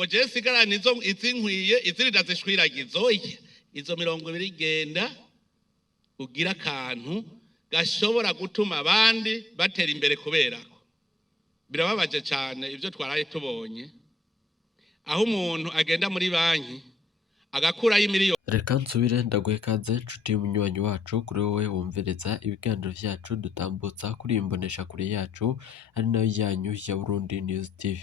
ngo je sigarana izi nkwiye izindi ndazishwiragiza oya izo 20 genda ugira akantu gashobora gutuma abandi batera imbere kuberako. Birababaje cyane ibyo twaraye tubonye aho umuntu agenda muri banki agakurayo miliyoni. Reka nsubire ndaguhe ikaze nshuti y'umunywanyi wacu kuri wowe wumviriza ibiganiro vyacu dutambutsa kuri imbonesha kure yacu ari nayo yanyu ya Burundi News TV.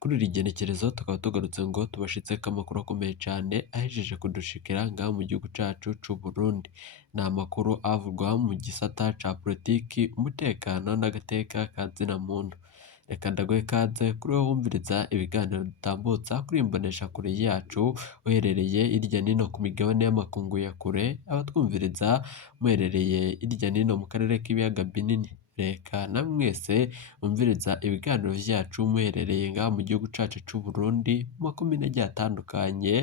Kuri iri genekerezo tukaba tugarutse ngo tubashitseko amakuru akomeye cyane ahejeje kudushikira ngaha mu gihugu cacu c'u Burundi. Ni amakuru avugwa mu gisata ca politiki, umutekano n'agateka ka zina muntu. Reka ndaguhe ikaze kuri wowe wumviriza ibiganiro dutambutsa kuri imbonesha kure yacu uherereye irya nino ku migabane y'amakungu ya kure, abatwumviriza muherereye irya nino mu karere k'ibiyaga binini. Reka na mwese umviriza ibiganiro vyacu muherereye ngaha mu gihugu cacu c'u Burundi mu makomine agiye atandukanye,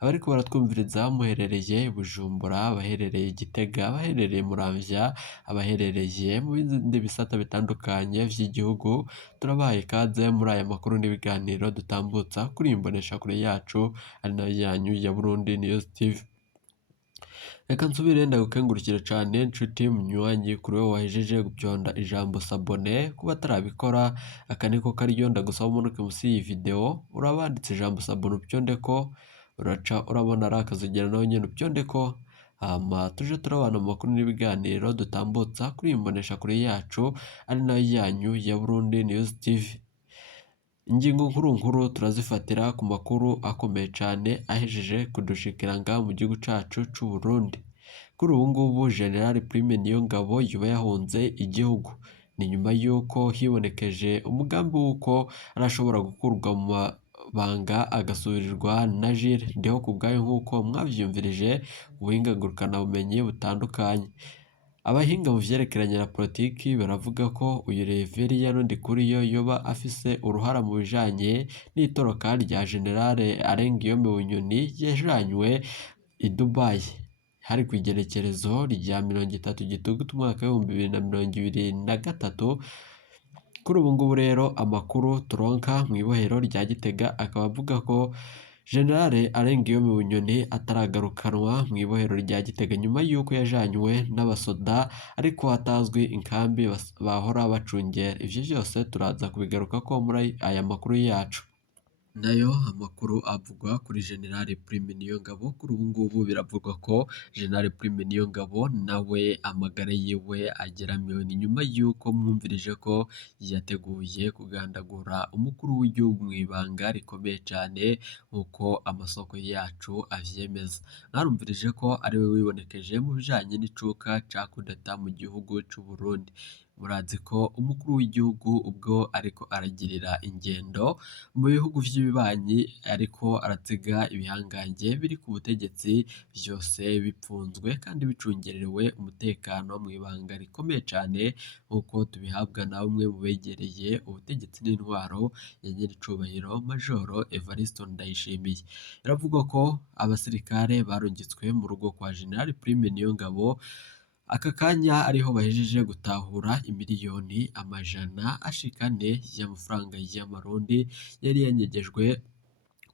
abariko baratwumviriza muherereye Bujumbura, abaherereye Gitega, abaherereye Muramvya, abaherereye mu bindi bisata bitandukanye vy'igihugu, turabahaye ikaze muri aya makuru n'ibiganiro dutambutsa kuri imbonesha kure yacu ari nayo yanyu ya Burundi News TV. Reka nsubire ndagukengurukire cyane nshuti munywanyi kuri wowe wahejeje gubyonda ijambo sabone, kuba atarabikora aka niko karyo ndagusaba umunuke musi iyi video urabanditse ijambo sabone upyondeko, uraca urabona ari akazogera nawe nyene upyondeko, hama tuje turabana mu makuru n'ibiganiro dutambutsa kuri imbonesha kure yacu ari nayo yanyu ya Burundi News TV. Ingingo nkuru turazifatira ku makuru akomeye cyane ahejeje kudushikira ngaha mu gihugu cacu c'u Burundi. Kuri ubu ngubu General Prime Niyongabo yuba yahunze igihugu. Ni nyuma yuko hibonekeje umugambi wuko arashobora gukurwa mu mabanga agasubirirwa na Jules Ndihokubwayo nk'uko mwavyumvirije ubuhinga ngurukanabumenyi butandukanye. Abahinga mu vyerekeranye na politiki baravuga ko uyu Reverien Ndikuriyo yoba afise uruhara mu bijanye n'itoroka rya General Arengiyome Bunyoni yajanywe i Dubai hari kw'igerekerezo rya 30 Gitugutu umwaka wa 2023. Kuri ubu ngubu rero amakuru turonka mu ibohero rya Gitega akaba avuga ko General Arengiyome Bunyoni ataragarukanwa mu ibohero rya Gitega nyuma yuko yajanywe n'abasoda ariko hatazwi inkambi bahora bacungera. Ivyo vyose turaza kubigaruka ko muri aya makuru yacu. Nayo amakuru avugwa kuri General Prime Niyongabo kuri ubu ngubu biravugwa ko General Prime Niyongabo nawe amagara yiwe ageramiwe. Ni nyuma yuko mwumvirije ko yateguye kugandagura umukuru w'igihugu mu ibanga rikomeye cyane nk'uko amasoko yacu avyemeza. Mwarumvirije ko ariwe wibonekeje mu bijanye n'icuka ca kudeta mu gihugu c'u Burundi. Murazi ko umukuru w'igihugu ubwo ariko aragirira ingendo mu bihugu vy'ibibanyi ariko aratiga ibihangange biri ku butegetsi vyose bipfunzwe kandi bicungerewe umutekano mu ibanga rikomeye cyane nk'uko tubihabwa na bamwe mu begereye ubutegetsi n'intwaro ya nyiricubahiro Majoro Evariste Ndayishimiye. Biravugwa ko abasirikare barungitswe mu rugo kwa General Prime Niyongabo aka kanya ariho bahejeje gutahura imiliyoni amajana ashikane y'amafaranga y'amarundi yari yanyegejwe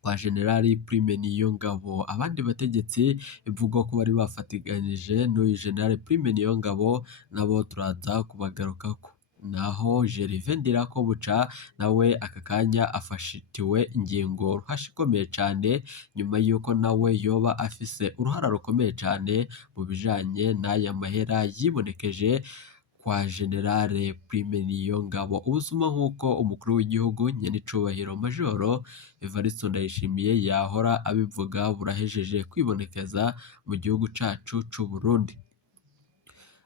kwa General Prime Niyongabo. Abandi bategetsi bivugwa ko bari bafatiganije n'uyu General Prime Niyongabo nabo turaza kubagarukako. Naho Gervais Ndirakobuca nawe aka kanya afashitiwe ingingo ruhashikomeye cyane nyuma yuko nawe yoba afise uruhara rukomeye cyane mu bijanye n'aya mahera yibonekeje kwa General Prime Niyongabo. Ubusuma nk'uko umukuru w'igihugu nyenicubahiro Majoro Evariste Ndayishimiye yahora abivuga burahejeje kwibonekeza mu gihugu cacu c'u Burundi.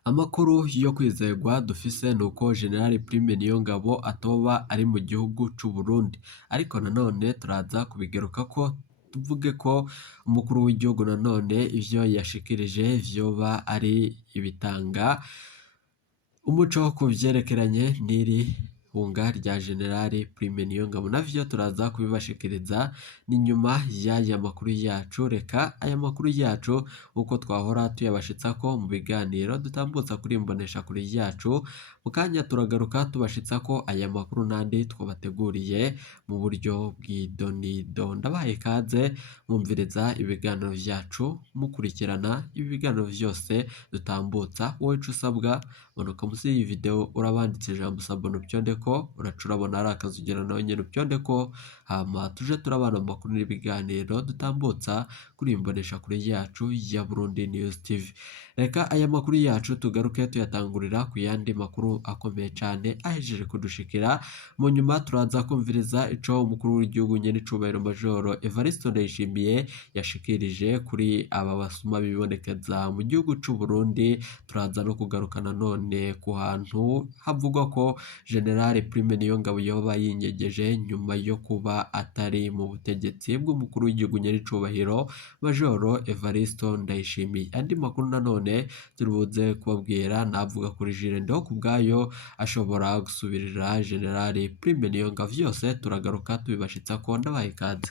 Amakuru yo kwizerwa dufise nuko General Prime Niyongabo atoba ari mu gihugu c'u Burundi, ariko nanone turaza kubigeruka ko tuvuge ko umukuru w'igihugu nanone ivyo yashikirije vyoba ari ibitanga umuco ku vyerekeranye n'iri ihunga rya Generali Prime Niyongabo navyo turaza kubibashikiriza ni nyuma y'aya makuru yacu. Reka aya makuru yacu uko twahora tuyabashitsako mu biganiro dutambutsa kuri imbonesha kure yacu, mu kanya turagaruka tubashitsako aya makuru n'andi twabateguriye mu buryo bw'idonido. Ndabahaye kaze mwumviriza ibiganiro vyacu mukurikirana ibi biganiro vyose dutambutsa. Wowe ico usabwa manuka musi y'iyi video urabanditse ijambo sabona upyondeko, uraca urabona ari akazi ugera nawe nyene upyondeko, hama tuje turabana mu makuru n'ibiganiro dutambutsa kuri imbonesha kure yacu ya Burundi News TV. Reka aya makuru yacu tugaruke tuyatangurira ku yandi makuru akomeye cane ahejeje kudushikira. Mu nyuma turaza kumviriza ico umukuru w'igihugu nyene icubahiro Majoro Evariste Ndayishimiye yashikirije kuri aba basuma bibonekeza mu gihugu c'u Burundi. Turaza no kugaruka nanone ku hantu havugwa ko General Prime Niyongabo yoba yinyegeje nyuma yo kuba atari mu butegetsi bw'umukuru w'igihugu nyene icubahiro Majoro Evariste Ndayishimiye. Andi makuru nanone turibuze kubabwira navuga kuri Jules Ndihokubwayo ashobora gusubirira General Prime Niyongabo. Vyose turagaruka tubibashitsako. Ndabahaye ikaze.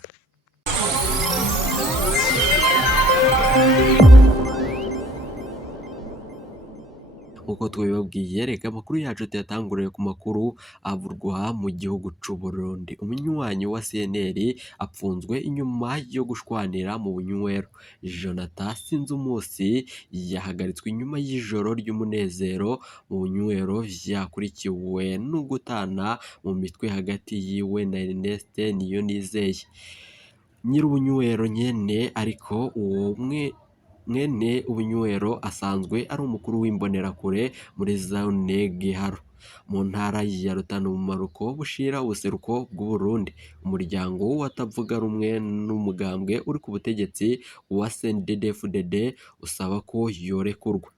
Uko twabibabwiye, reka amakuru yacu tuyatanguriye ku makuru avurwa mu gihugu c'u Burundi. Umunywanyi wa CNL apfunzwe inyuma yo gushwanira mu bunywero. Jonathan Sinzumusi yahagaritswe inyuma y'ijoro ry'umunezero mu bunywero vyakurikiwe no gutana mu mitwe hagati yiwe na Ernest Niyonizeye nyir'ubunywero nyene, ariko uwo mwene ubunywero asanzwe ari umukuru w'imbonerakure muri zone Giharo mu ntara ya Rutana mu manuko bushira ubuseruko bw'u Burundi. Umuryango w'atavuga rumwe n'umugambwe uri ku butegetsi wa CNDD-FDD usaba ko yorekurwa.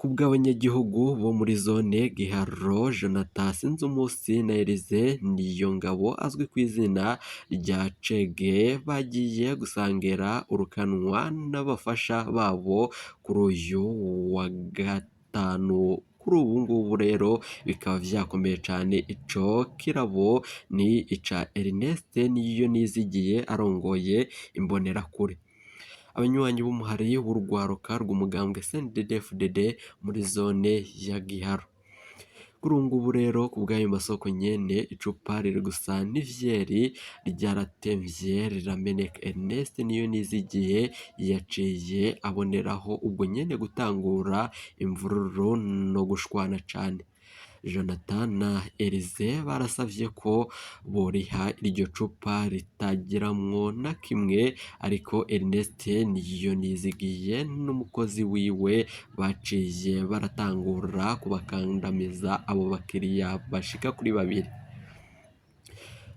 Kubw'abanyagihugu bo muri zone Giharo, Jonathan Sinzumusi na Elise Niyongabo azwi ku izina rya Cege bagiye gusangira urukanwa n'abafasha babo kuri uyu wa gatanu. Kuri ubu ngubu rero bikaba vyakomeye cane. Ico kirabo ni ica Ernest Niyonizigiye arongoye imbonerakure. Abanywanyi b'umuhari w'urwaruka rw'umugambwe CNDD-FDD muri zone ya Giharo. Kuri ubu ngubu rero ku bw'ayo masoko nyene icupa riri gusa n'ivyeri ryaratemvye rirameneka. Ernest Niyonizigiye yaciye aboneraho ubwo nyene gutangura imvururu no gushwana cane. Jonathan na Elise barasavye ko boriha iryo cupa ritagiramwo na kimwe, ariko Ernest Niyonizigiye n'umukozi wiwe baciye baratangura kubakandamiza abo bakiriya bashika kuri babiri.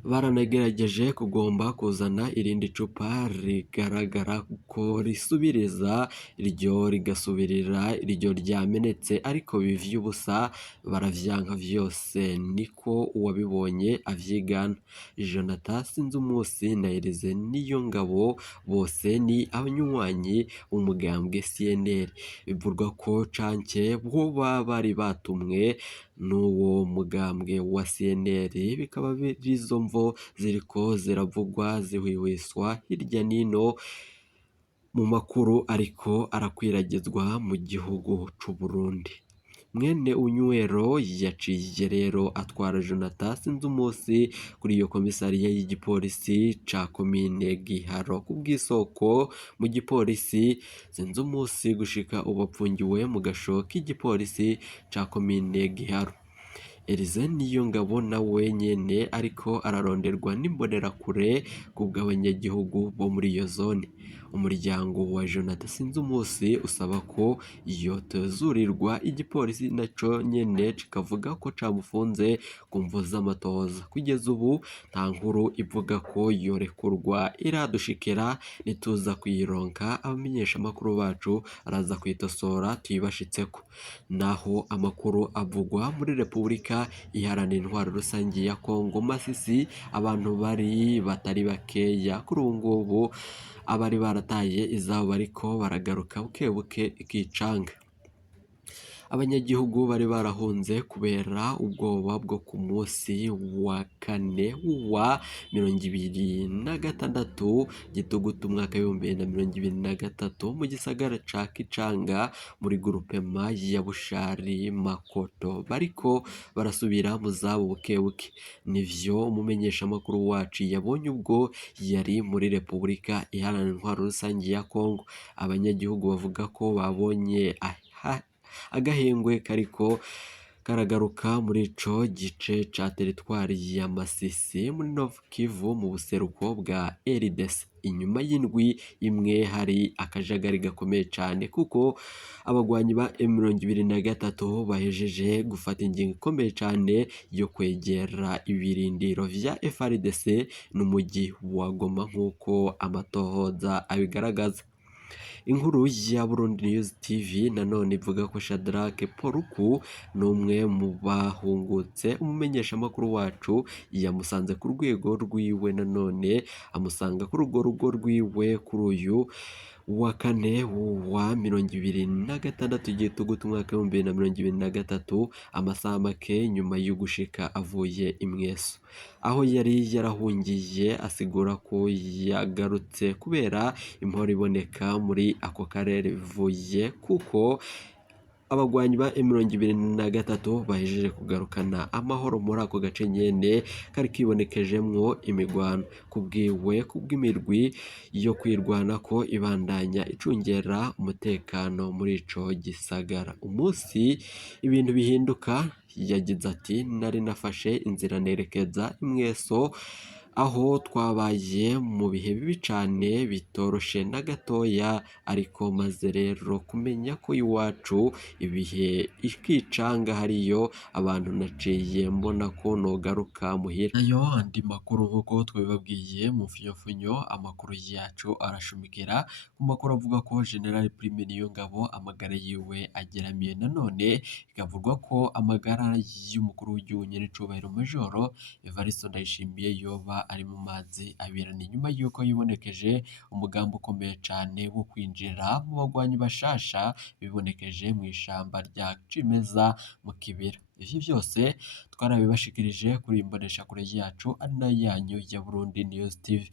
Baranagerageje kugomba kuzana irindi cupa rigaragara ko risubiriza iryo rigasubirira iryo ryamenetse, ariko bivye ubusa baravyanka vyose. Niko uwabibonye avyigana. Jonathan Sinzumusi na Elise Niyongabo bose ni abanywanyi b'umugambwe CNL. Bivurwa ko canke boba bari batumwe n'uwo mugambwe wa CNL, bikaba birizo mvo ziriko ziravugwa zihwihwiswa hirya nino mu makuru ariko arakwiragizwa mu gihugu c'u Burundi. Mwene unywero yaciye rero atwara Jonathan Sinzumusi kuri iyo komisariya y'igipolisi ca komine Giharo. Kubw'isoko mu gipolisi, Sinzumusi gushika ubu apfungiwe mu gasho k'igipolisi ca komine Giharo. Elise Niyongabo nawe nyene ariko araronderwa n'imbonerakure kubw'abanyagihugu bo muri iyo zone. Umuryango wa Jonathan Sinzumusi usaba ko yotezurirwa. Igipolisi naco nyene kikavuga ko camufunze ku mvo z'amatohoza. Kugeza ubu nta nkuru ivuga ko yorekurwa iradushikira, nituza kuyironka abamenyesha amakuru bacu araza kwitosora tuyibashitseko. Naho amakuru avugwa muri Repubulika Iharanira Intwaro Rusangi ya Kongo Masisi, abantu batari bakeya kuri ubu ngubu abari barataye izabo bariko baragaruka bukebuke ikicanga. abanyagihugu bari barahunze kubera ubwoba bwo ku munsi wa kane wa 2026 Gitugutu umwaka w'2023 mu gisagara ca Kicanga muri grupema ya Bushari Makoto bariko barasubira mu zabo bukebuke. Nivyo umumenyeshamakuru wacu yabonye ubwo yari muri Repubulika Iharanira Intwaro Rusange ya Kongo. Abanyagihugu bavuga ko babonye agahengwe kariko karagaruka muri ico gice ca teritwari ya Masisi muri Nord Kivu mu buseruko bwa RDC. Inyuma y'indwi imwe hari akajagari gakomeye cyane kuko abagwanyi ba M23 bahejeje gufata ingingo ikomeye cyane yo kwegera ibirindiro vya FARDC n'umujyi wa Goma nk'uko amatohoza abigaragaza. Inkuru ya Burundi News TV nanone ivuga ko Shadrack Poruku n'umwe mu bahungutse. Umumenyeshamakuru wacu yamusanze ku rwego rwiwe, nanone amusanga ku rugo rwiwe kuri uyu wa kane wa 2026 Gitugutu umwaka w'2023 amasaha make nyuma yo gushika avuye imweso aho yari yarahungiye. Asigura ko yagarutse kubera imporo iboneka muri ako karere bivuye kuko abagwanyi ba M23 bahejeje kugarukana amahoro muri ako gace nyene kari kibonekejemwo imigwano. Kubw'imirwi yo kwirwana ko ibandanya icungera umutekano muri ico gisagara. Umunsi ibintu bihinduka yagize ati nari nafashe inzira nerekeza imweso aho twabaye mu bihe bibi cane bitoroshe na gatoya, ariko maze rero kumenya ko iwacu ibihe ikicanga hariyo abantu naciye mbona ko nogaruka muhira. Ayo andi makuru nk'uko twabibabwiye mu funyofunyo amakuru yacu arashumikira ku makuru avuga ko General Prime Niyongabo amagara yiwe ageramiye. Nanone ikavugwa ko amagara y'umukuru w'igihugu nyir'icubahiro Majoro Evariste Ndayishimiye yoba ari mu mazi abirana nyuma yuko yibonekeje umugambi ukomeye cyane wo kwinjira mu bagwanyi bashasha bibonekeje mu ishamba rya Cimeza mu kibira. Ivyo byose twarabibashikirije kuri imbonesha kure yacu ari nayo yanyu ya Burundi News TV.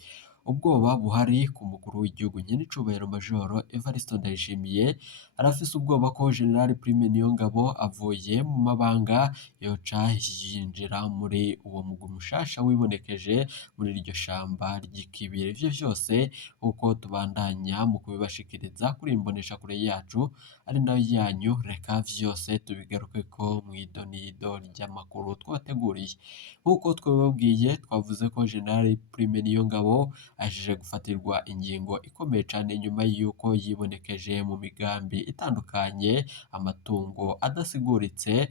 Ubwoba buhari ku mukuru w'igihugu nyir'icubahiro Majoro Evariste Ndayishimiye, arafise ubwoba ko General Prime Niyongabo avuye mu mabanga yoca yinjira muri uwo mugwi mushasha wibonekeje muri iryo shamba ry'ikibira. Ivyo vyose uko tubandanya mu kubibashikiriza kuri imbonesha kure yacu ari nayo yanyu, reka vyose tubigarukeko mw'idonido ry'amakuru twabateguriye. Nk'uko twabibabwiye twavuze ko General Prime Niyongabo ahejeje gufatirwa ingingo ikomeye cyane nyuma y'uko yibonekeje mu migambi itandukanye, amatungo adasiguritse,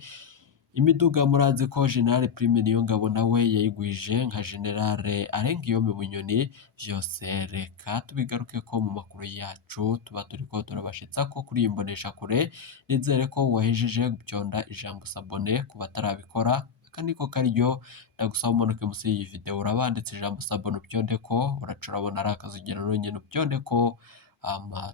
imiduga. Murazi ko General Prime Niyongabo nawe yayigwije nka General Arengiyome Bunyoni. Vyose reka tubigaruke ko mu makuru yacu tuba turiko turabashitsa ko kuri imbonesha kure. Nizere ko wahejeje gutyonda ijambo sabone ku batarabikora. Aka niko karyo ndagusaba umanuke musi y'iyi video urabanditse ijambo sabone ubyondeko, uracurabona ari akazugero nyene ubyondeko,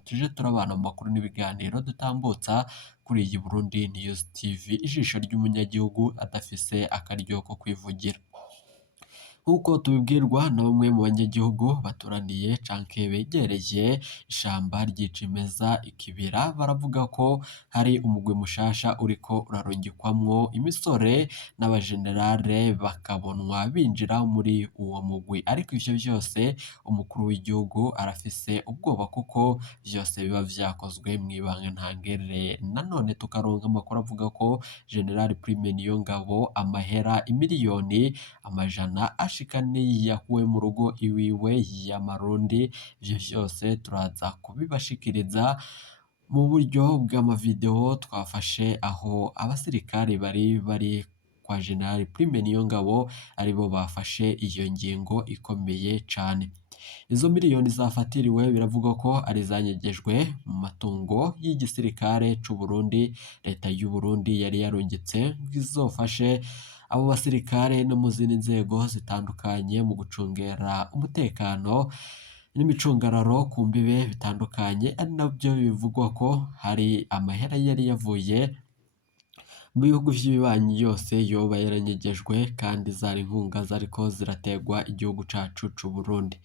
tuje turabana mu makuru n'ibiganiro dutambutsa kuri iyi Burundi News TV, ijisho ry'umunyagihugu adafise akaryo ko kwivugira. Nk'uko tubibwirwa na bamwe mu banyagihugu baturaniye canke begereye ishamba ry'icimeza ikibira, baravuga ko hari umugwi mushasha uriko urarungikwamwo imisore n'abagenerale bakabonwa binjira muri uwo mugwi. Ariko ivyo vyose umukuru w'igihugu arafise ubwoba kuko vyose biba vyakozwe mw'ibanga ntangere. Nanone tukaronka amakuru avuga ko General Prime Niyongabo amahera imiliyoni amajana ashikani yakuwe mu rugo iwiwe y'amarundi. Ivyo vyose turaza kubibashikiriza mu buryo bw'amavideo twafashe aho abasirikare bari kwa General Prime Niyongabo aribo bafashe iyo ngingo ikomeye cane. Izo miliyoni zafatiriwe biravugwa ko ari zanyegejwe mu matungo y'igisirikare c'u Burundi. Leta y'u Burundi yari yarungitse ngizofashe abo basirikare no mu zindi nzego zitandukanye mu gucungera umutekano n'imicungararo ku mbibe bitandukanye. Ari nabyo bivugwa ko hari amahera yari yavuye mu bihugu vy'ibibanyi yose yoba yaranyegejwe kandi zari inkunga zariko zirategwa igihugu cacu c'u Burundi.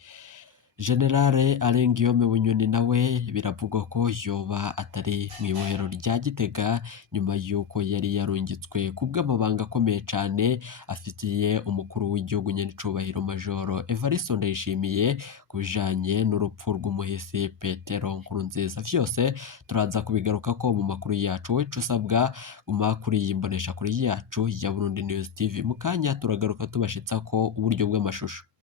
Generale Alain Guillaume Bunyoni nawe biravugwa ko yoba atari mw'ibohero rya Gitega nyuma yuko yari yarungitswe kubw'amabanga akomeye cane afitiye umukuru w'igihugu nyenicubahiro Majoro Evariste Ndayishimiye ku bijanye n'urupfu rw'umuhisi Petero Nkurunziza. Vyose turaza kubigarukako mu makuru yacu, ico usabwa guma kuri iyi mboneshakure yacu ya Burundi News TV. Mu kanya turagaruka tubashitsako uburyo bw'amashusho.